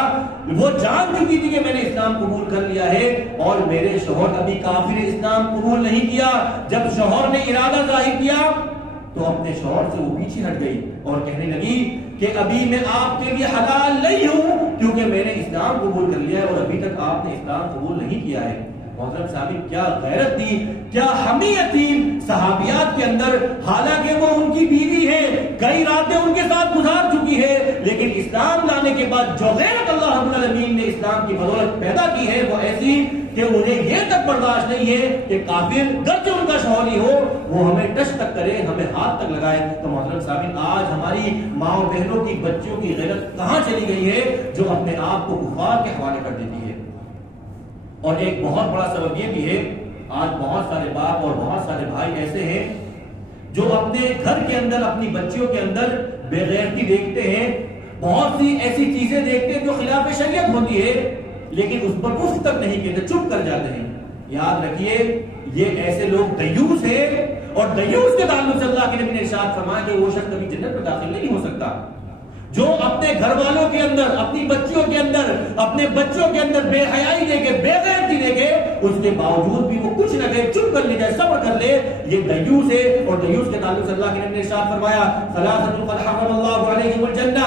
وہ جان چکی تھی کہ میں نے اسلام قبول کر لیا ہے اور میرے شوہر ابھی کافر اسلام قبول نہیں کیا. جب شوہر نے ارادہ ظاہر کیا تو اپنے شوہر سے وہ پیچھے ہٹ گئی اور کہنے لگی کہ ابھی میں آپ کے لیے حلال نہیں ہوں کیونکہ میں نے اسلام قبول کر لیا ہے اور ابھی تک آپ نے اسلام قبول نہیں کیا ہے. محترم صاحب, کیا غیرت تھی, کیا حمیت تھی صحابیات کے اندر. حالانکہ وہ ان کی بیوی ہے, کئی راتیں ان کے ساتھ گزار چکی ہے, لیکن اسلام لانے کے بعد جو غیرت اللہ رب العالمین نے اسلام کی بدولت پیدا کی ہے وہ ایسی کہ انہیں یہ تک برداشت نہیں ہے کہ کافر گرچہ ان کا شوہر ہی ہو وہ ہمیں ٹچ تک کرے, ہمیں ہاتھ تک لگائے. تو محترم صاحب, آج ہماری ماں اور بہنوں کی, بچیوں کی غیرت کہاں چلی گئی ہے جو اپنے آپ کو کفار کے حوالے کر دیتی ہے. اور ایک بہت بڑا سبب یہ بھی ہے, آج بہت سارے باپ اور بہت سارے بھائی ایسے ہیں جو اپنے گھر کے اندر, اپنی بچیوں کے اندر بے غیرتی دیکھتے ہیں, بہت سی ایسی چیزیں دیکھتے ہیں جو خلاف شریعت ہوتی ہے, لیکن اس پر اف تک نہیں کہتے, چپ کر جاتے ہیں. یاد رکھیے یہ ایسے لوگ دیوس ہیں, اور دیوس کے تعلق سے اللہ کے نبی نے ارشاد فرمایا کہ وہ شخص کبھی جنت میں داخل نہیں ہو سکتا. جو اپنے گھر والوں کے اندر، اپنی بچیوں کے اندر، اپنے بچوں کے اندر بے حیائی دے کے، بے غیرتی دے کے، اس کے باوجود بھی وہ کچھ نہ کہے، چپ کر لے جائے، صبر کر لے، یہ دیوس ہے۔ اور دیوس کے تعلق سے اللہ کے نبی نے ارشاد فرمایا ثلاثۃ قد حرم اللہ علیہم الجنہ،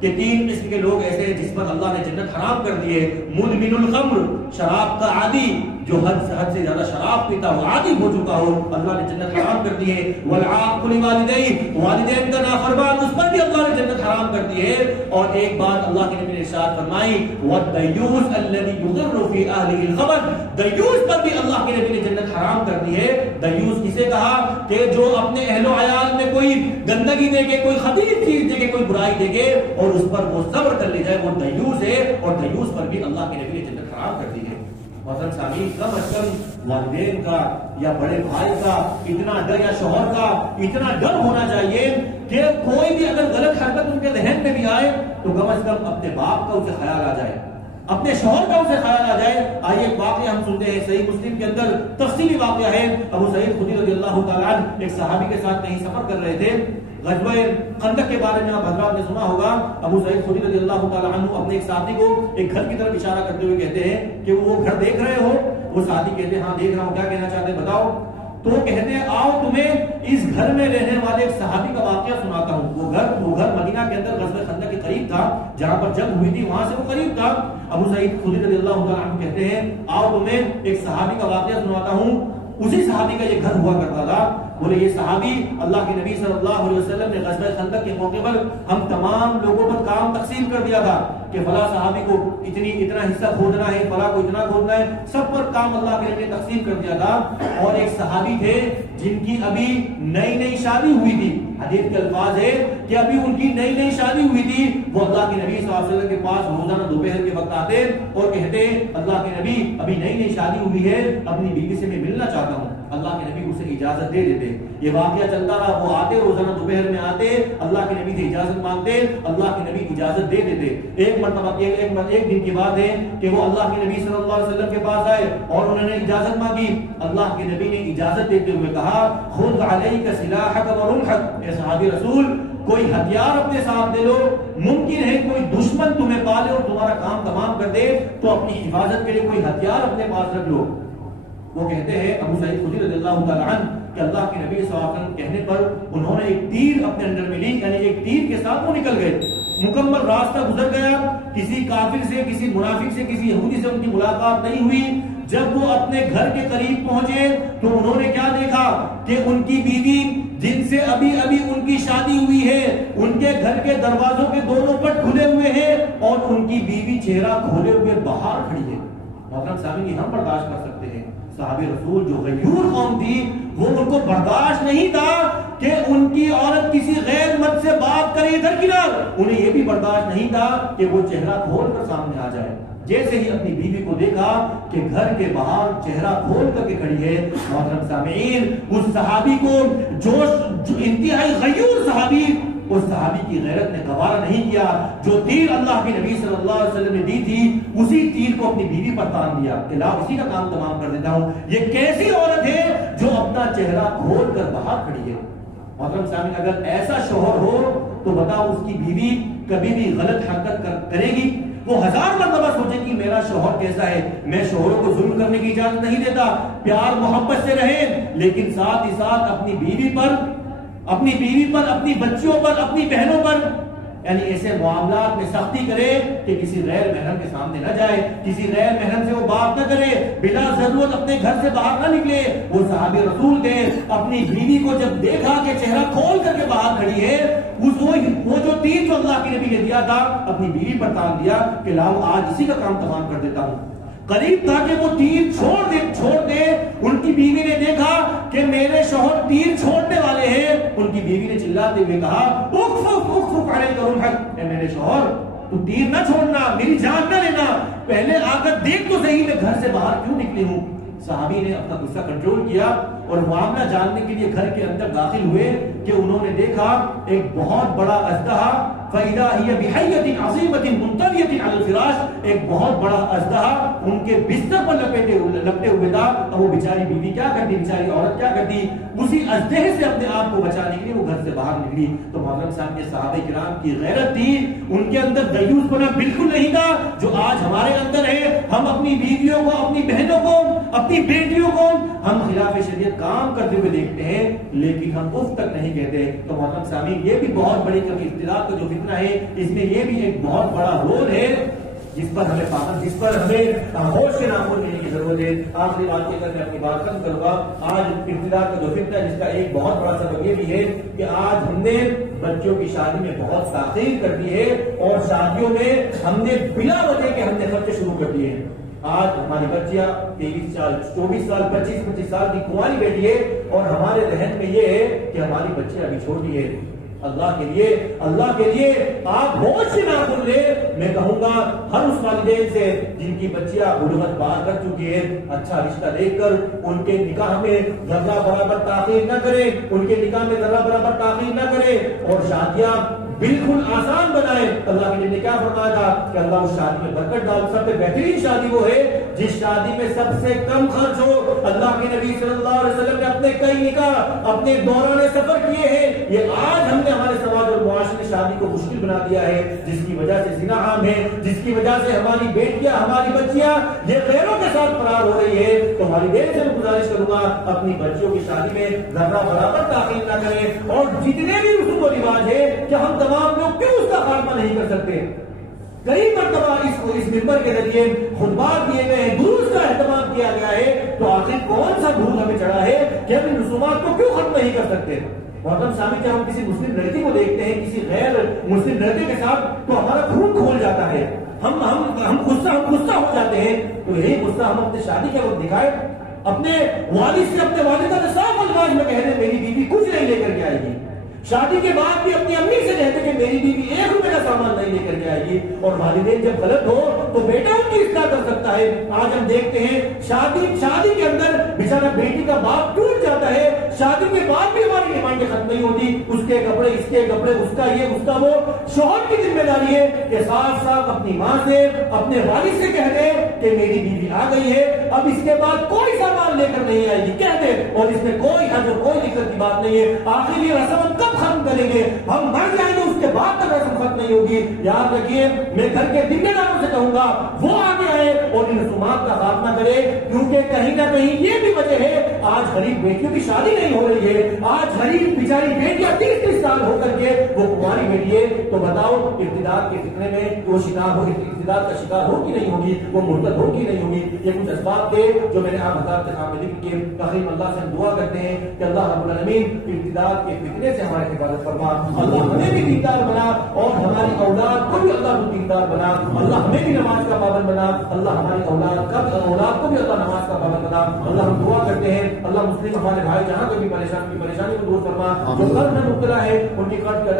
کہ 3 قسم کے لوگ ایسے ہیں جس پر اللہ نے جنت حرام کر دی ہے۔ مدمن الخمر، شراب کا عادی، جو حد سے زیادہ شراب پیتا ہو، عادی ہو چکا ہو، اللہ نے جنت حرام کر دی ہے۔ والعاق لوالدیہ، والدین کا نافرمان، اس پر بھی اللہ نے جنت حرام کر دی ہے۔ اور ایک بات اللہ کے نبی نے ارشاد فرمائی والدیوس الذی یضر فی اہلہ الخبث، دیوس پر بھی اللہ کے نبی نے جنت حرام کر دی ہے۔ دیوس کسے کہا؟ کہ جو اپنے اہل و عیال میں کوئی گندگی دے کے، کوئی خبیث چیز دے کے، کوئی برائی دے کے، اور اس پر وہ صبر کر لے جائے، وہ دیوس ہے۔ اور دیوس پر بھی اللہ کے نبی نے جنت حرام کر دی ہے۔ محترم سامعین، کم از کم والدین کا یا بڑے بھائی کا اتنا ڈر، یا شوہر کا اتنا ڈر ہونا چاہیے کہ کوئی بھی اگر غلط حرکت ان کے ذہن میں بھی آئے تو کم از کم اپنے باپ کا اسے خیال آ جائے، اپنے شوہر کا اسے خیال آ جائے۔ آئیے ایک واقعہ ہم سنتے ہیں، صحیح مسلم کے اندر تفصیلی واقعہ ہے۔ ابو سعید خدری رضی اللہ تعالیٰ عنہ ایک صحابی کے ساتھ کہیں سفر کر رہے تھے۔ غزوہ خندق کے بارے میں آپ حضرات نے سنا ہوگا۔ ابو سعید خدری رضی اللہ تعالیٰ عنہ اپنے ایک ساتھی کو ایک گھر کی طرف اشارہ کرتے ہوئے کہتے ہیں کہ وہ گھر دیکھ رہے ہو؟ وہ ساتھی کہتے ہیں ہاں دیکھ رہا ہوں، کیا کہنا چاہتے ہیں بتاؤ؟ تو کہتے ہیں آؤ تمہیں اس گھر میں رہنے والے ایک صحابی کا واقعہ سناتا ہوں۔ وہ گھر مدینہ کے اندر غزوہ خندق کے قریب تھا، جہاں پر جنگ ہوئی تھی وہاں سے وہ قریب تھا۔ ابو سعید خدری رضی اللہ تعالیٰ عنہ کہتے ہیں آؤ تمہیں ایک صحابی کا واقعہ سناتا ہوں۔ اسی صحابی کا یہ گھر ہوا کرتا تھا۔ بولے یہ صحابی اللہ کے نبی صلی اللہ علیہ وسلم نے غزوہ خندق کے موقع پر ہم تمام لوگوں پر کام تقسیم کر دیا تھا کہ فلاں صحابی کو اتنا حصہ کھودنا ہے، فلاں کو اتنا کھودنا ہے، سب پر کام اللہ کے نبی نے تقسیم کر دیا تھا۔ اور ایک صحابی تھے جن کی ابھی نئی شادی ہوئی تھی، حدیث کے الفاظ ہے کہ ابھی ان کی نئی شادی ہوئی تھی۔ وہ اللہ کے نبی صلی اللہ علیہ وسلم کے پاس روزانہ دوپہر کے وقت آتے اور کہتے اللہ کے نبی ابھی نئی شادی ہوئی ہے، اپنی بیوی سے میں ملنا چاہتا ہوں۔ اللہ کے نبی اسے اجازت دے دیتے۔ یہ واقعہ چلتا رہا، وہ آتے روزانہ دوپہر میں آتے، اللہ کے نبی سے اجازت مانگتے، اللہ کے نبی اجازت دے دیتے۔ ایک مرتبہ ایک دن کی بات ہے کہ وہ اللہ کے نبی صلی اللہ علیہ وسلم کے پاس آئے اور انہوں نے اجازت مانگی۔ اللہ کے نبی نے اجازت دیتے ہوئے کہا خذ علیک سلاحک ورمحک، اے صحابی رسول کوئی ہتھیار اپنے ساتھ لے لو، ممکن ہے کوئی دشمن تمہیں پالے اور تمہارا کام تمام کر دے، تو اپنی حفاظت کے لیے کوئی ہتھیار اپنے پاس رکھ لو۔ وہ کہتے ہیں ابو سعید خدری رضی اللہ تعالیٰ عنہ کہ اللہ کے نبی صلی اللہ علیہ وسلم کہنے پر انہوں نے ایک تیر اپنے اندر میں لی، یعنی ایک تیر کے ساتھ وہ نکل گئے۔ مکمل راستہ گزر گیا، کسی کافر سے، کسی منافق سے، کسی یہودی سے ان کی ملاقات نہیں ہوئی۔ جب وہ اپنے گھر کے قریب پہنچے تو انہوں نے کیا دیکھا کہ ان کی بیوی جن سے ابھی ان کی شادی ہوئی ہے، ان کے گھر کے دروازوں کے دونوں پٹ کھلے ہوئے ہیں اور ان کی بیوی چہرہ کھولے ہوئے باہر کھڑی ہے۔ محترم سامعین، ہم برداشت کر سکتے ہیں؟ صحابی رسول جو غیور قوم تھی وہ ان کو برداشت نہیں تھا کہ ان کی عورت کسی غیر مرد سے بات کرے ادھر کی نہ، انہیں یہ بھی برداشت نہیں تھا کہ وہ چہرہ کھول کر سامنے آ جائے۔ جیسے ہی اپنی بیوی کو دیکھا کہ گھر کے باہر چہرہ کھول کر کے کھڑی ہے، محترم سامعین اس صحابی کو جو انتہائی غیور صحابی، اس صحابی کی غیرت نے گوارا نہیں کیا۔ جو تیر اللہ کے نبی صلی اللہ علیہ وسلم نے دی تھی اسی تیر کو اپنی بیوی پر تان دیا کہ لاؤ اسی کا کام تمام کر دیتا ہوں۔ یہ کیسی عورت ہے جو اپنا چہرہ کھول کر باہر کھڑی ہے؟ محترم سامعین، اگر ایسا شوہر ہو تو بتاؤ اس کی بیوی کبھی بھی غلط حرکت کرے گی؟ وہ 1000 مرتبہ سوچے کہ میرا شوہر کیسا ہے، میں شوہروں کو ظلم کرنے کی اجازت نہیں دیتا، پیار محبت سے رہے، لیکن ساتھ ہی ساتھ اپنی بیوی پر، اپنی بچیوں پر، اپنی بہنوں پر، یعنی ایسے معاملات میں سختی کرے کہ کسی غیر محرم کے سامنے نہ جائے، کسی غیر محرم سے وہ بات نہ کرے، بلا ضرورت اپنے گھر سے باہر نہ نکلے۔ وہ صحابی رسول تھے، اپنی بیوی کو جب دیکھا کہ چہرہ کھول کر کے باہر کھڑی ہے، وہ جو تیر جو اللہ کے نبی نے دیا تھا اپنی بیوی پر تان دیا کہ لاؤ آج اسی کا کام تمام کر دیتا ہوں۔ قریب تھا کہ وہ تیر چھوڑ دے، ان کی بیوی نے دیکھا کہ میرے شوہر تیر چھوڑنے والے ہیں، ان کی بیوی نے چلاتے ہوئے کہا اخفف علیک رمحک، اے میرے شوہر تو تیر نہ چھوڑنا، میری جان نہ لینا، پہلے آ کر دیکھ تو صحیح میں گھر سے باہر کیوں نکلی ہوں۔ صحابی نے اپنا غصہ کنٹرول کیا اور معاملہ جاننے کے لیے گھر کے اندر داخل ہوئے کہ انہوں نے دیکھا ایک بہت بڑا اژدہا فَإِذَا هِيَ بِحَيَّةٍ عَظِيمَةٍ مُنْتَوِيَةٍ عَلَى الْفِرَاشِ، ایک بہت بڑا اژدہا ان کے بستر پر لپٹے ہوئے تھا. اور وہ بیچاری بیوی کیا کرتی، بیچاری عورت کیا کرتی، اسی اژدہے سے اپنے آپ کو بچانے کے لیے وہ گھر سے باہر نکلی. تو محترم صاحب یہ صحابہ کرام کی غیرت تھی، ان کے اندر دیوس پنا بالکل نہیں تھا جو آج ہمارے اندر ہے. ہم اپنی بیویوں کو، اپنی بہنوں کو، اپنی بیٹیوں کو ہم خلاف شریعت کام کرتے ہوئے دیکھتے ہیں لیکن ہم اف تک نہیں کہتے. تو محترم صاحب یہ بھی بہت بڑی کمی، اختلاف کا جو فتنہ ہے اس میں یہ بھی ایک بہت بڑا رول ہے جس پر ہمیں ہوش کے نامور لینے کی ضرورت ہے. آخری بات یہ کر میں اپنی بات ختم کروں گا. آج اختلاف کا جو فتنہ ہے جس کا ایک بہت بڑا سبب یہ بھی ہے کہ آج ہم نے بچوں کی شادی میں بہت تاخیر کر دی ہے اور شادیوں میں ہم نے بلا وجہ کے ہم نے خرچے شروع کر دیے ہیں. آج ہماری بچیاں 23 سال 24 سال 25 سال کی کنواری بیٹی ہے اور ہمارے ذہن میں یہ ہے کہ ہماری بچی ابھی چھوٹی ہے. اللہ کے لیے آپ ہوش سے نہ بھول لے. میں کہوں گا ہر اس والدین سے جن کی بچیاں بلوغت پار کر چکی ہے، اچھا رشتہ دیکھ کر ان کے نکاح میں ذرہ برابر تاخیر نہ کرے، ان کے نکاح میں ذرہ برابر تاخیر نہ کرے اور شادیاں بالکل آسان بنائے. اللہ کے نے کیا فرمایا تھا کہ اللہ اس شادی میں برکت ڈال. سب سے بہترین شادی وہ ہے جس شادی میں سب سے کم خرچ ہو. اللہ کے نبی صلی اللہ علیہ وسلم نے اپنے کئی نکاح اپنے دوران سفر کیے ہیں. یہ آج ہم نے ہمارے سماج اور معاشرے نے شادی کو مشکل بنا دیا ہے جس کی وجہ سے زنا عام ہے، جس کی وجہ سے ہماری بیٹیاں ہماری بچیاں یہ غیروں کے ساتھ فرار ہو رہی ہے. تو ہماری دیر سے میں گزارش کروں گا اپنی بچیوں کی شادی میں ذرہ برابر تاخیر نہ کریں اور جتنے بھی رسوم و رواج ہے کہ ہم تمام لوگ کیوں اس کا خاتمہ نہیں کر سکتے. کئی مرتبہ اس ممبر کے ذریعے خطبات دیے گئے ہیں، دروس کا اہتمام کیا گیا ہے، تو آخر کون سا بھول ہمیں چڑھا ہے کہ ہم ان رسومات کو کیوں ختم نہیں کر سکتے. محترم سامعین جب ہم کسی مسلم لڑکی کو دیکھتے ہیں کسی غیر مسلم لڑکے کے ساتھ تو ہمارا خون کھول جاتا ہے، ہم غصہ ہو جاتے ہیں. تو یہی غصہ ہم اپنے شادی کے وقت دکھائے، اپنے والد سے اپنے والدہ سے صاف الفاظ میں کہہ دیں میری بیوی کچھ نہیں لے کر کے آئے گی. شادی کے بعد بھی اپنی امی سے کہتے کہ میری بیوی 1 روپے کا سامان نہیں لے کر کے آئے گی. اور والدین جب غلط ہو تو بیٹا ان کی اصلاح کر سکتا ہے. آج ہم دیکھتے ہیں شادی کے اندر بیچارہ بیٹی کا باپ ٹوٹ جاتا ہے، شادی کے بعد بھی ہماری ڈیمانڈیں ختم نہیں ہوتی. اس کے کپڑے، اس کے کپڑے، اس کا یہ، اس کا وہ. شوہر کی ذمہ داری ہے کہ صاف صاف اپنی ماں سے اپنے والد سے کہہ دے کہ میری بیوی آ گئی ہے، اب اس کے بعد کوئی سامان لے کر نہیں آئے گی، کہہ دے. اور اس میں کوئی حرج اور کوئی دقت کی بات نہیں ہے. آخر یہ رسم کب ختم کریں گے؟ ہم مر جائیں گے، اس کے بعد تک رسم ختم نہیں ہوگی. یاد رکھیے میں گھر کے ذمہ داروں سے کہوں گا وہ آگے آئے اور ان رسومات کا خاتمہ کرے، کیونکہ کہیں نہ کہیں یہ بھی وجہ ہے آج غریب بیٹیوں کی شادی نہیں ہو رہی ہے. آج غریب بیچاری بیٹیاں 30 سال ہو کر کے وہ کماری بیٹی ہے. تو بتاؤ ارتداد کے فتنے میں وہ ارتداد کا شکار ہو کی نہیں ہوگی، وہ مرتد ہو کی نہیں ہوگی. یہ کچھ اسباب تھے جو میں نے آپ حضرات کے سامنے لکھ کے تقریب اللہ سے دعا کرتے ہیں کہ اللہ رب العالمین ارتداد کے فتنے سے ہماری حفاظت فرما. اللہ ہمیں بھی دیندار بنا اور ہماری اولاد کو بھی اللہ کو دیندار بنا. اللہ ہمیں بھی نماز کا پابند بنا. اللہ ہماری اولاد کو بھی اللہ نماز کا پابند بنا. اللہ ہم دعا کرتے ہیں اللہ مسلم ہمارے بھائی جہاں کوئی بھی پریشانی کو دور فرما. جو قرض میں مبتلا ہے ان کی قرض کا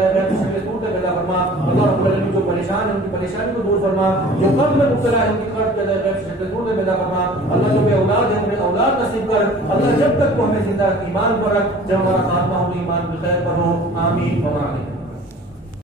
پیدا فرما. اللہ رب العالمین جو پریشان ہے ان کی پریشانی کو دور فرما. جو قرض میں مبتلا ہے ان کی قرض پیدا فرما. اللہ جو بے اولاد ہے انہیں اولاد نصیب کر. اللہ جب تک وہ ہمیں زندہ ایمان پر رکھ، جب ہمارا خاتمہ ہو ایمان بخیر پر ہو. آمین.